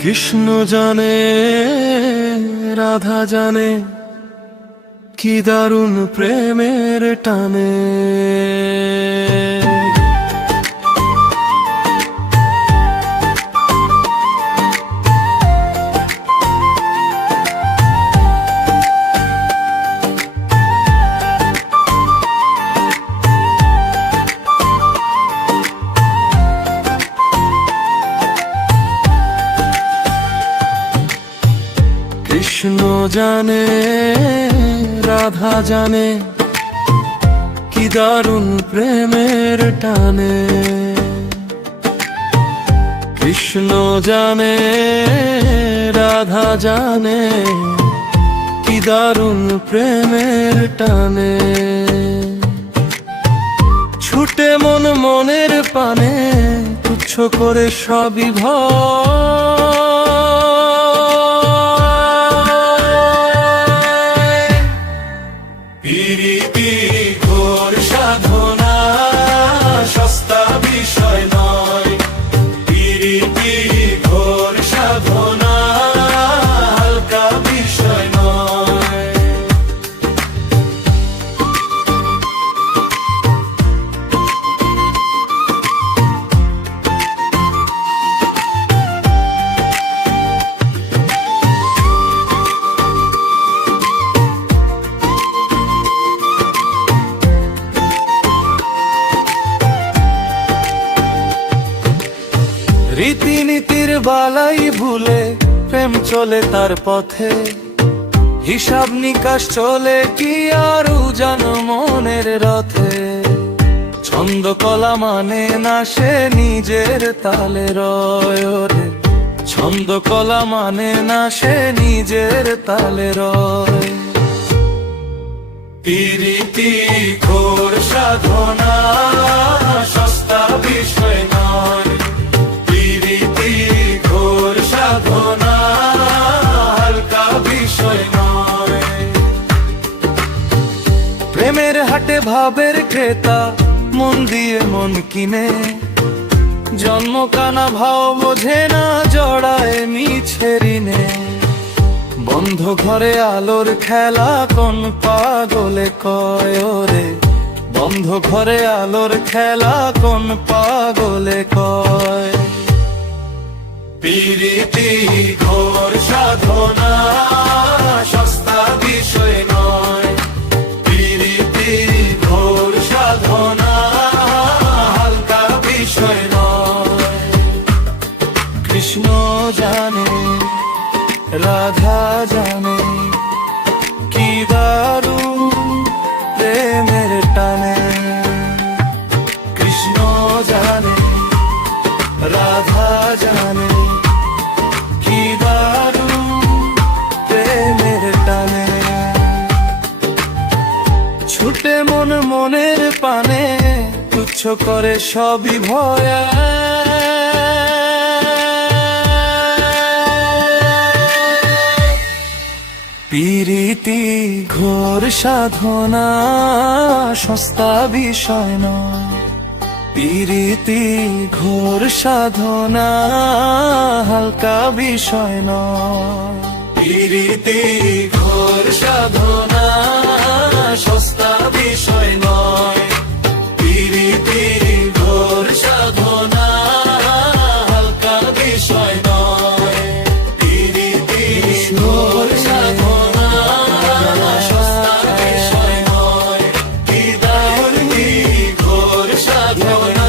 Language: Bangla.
কৃষ্ণ জানে রাধা জানে কি দারুণ প্রেমের টানে। কৃষ্ণ জানে রাধা জানে কি দারুণ প্রেমের টানে। কৃষ্ণ জানে রাধা জানে কি দারুণ প্রেমের টানে। ছুটে মন মনের পানে তুচ্ছ করে সবই প্রীতি ঘোর সাধনা সস্তা বিষয় নয়। প্রীতি ঘোর সাধনা হালকা বিষয় নয়। রীতিনীতির বালাই ভুলে প্রেম চলে তার পথে। হিসাব নিকাশ চলে কি আর উজান মনের রথে। ছন্দ কলা মানে না সে নিজের তালে রয় রে। ছন্দ কলা মানে না সে নিজের তালে রয়। প্রীতি ঘোর সাধনা সস্তা বিষয় নয়। প্রীতি ঘোর সাধনা হালকা বিষয় নয়। প্রেমের হাটে ভাবের ক্রেতা মন দিয়ে মন কিনে। জন্ম কানা ভাও বোঝে না জড়ায় মিছে ঋণে। বন্ধ ঘরে আলোর খেলা কোন পাগলে কয় রে। বন্ধ ঘরে আলোর খেলা কোন পাগলে কয়। প্রীতি ঘোর সাধনা সস্তা বিষয় নয়। প্রীতি ঘোর সাধনা হালকা বিষয় নয়। কৃষ্ণ জানে রাধা জানে কি দারুণ প্রেমের টানে। কৃষ্ণ জানে রাধা জানে কি দারুণ প্রেমের টানে। ছুটে মন মনের পানে তুচ্ছ করে সবই ভয়া। প্রীতি ঘোর সাধনা সস্তা বিষয় নয়। প্রীতি ঘোর সাধনা হালকা বিষয় নয়। প্রীতি ঘোর সাধনা সস্তা বিষয় নয়। প্রীতি ঘোর সাধনা হালকা বিষয় নয়। প্রীতি ঘোর সাধনা সস্তা বিষয় নয়। প্রীতি ঘোর সাধনা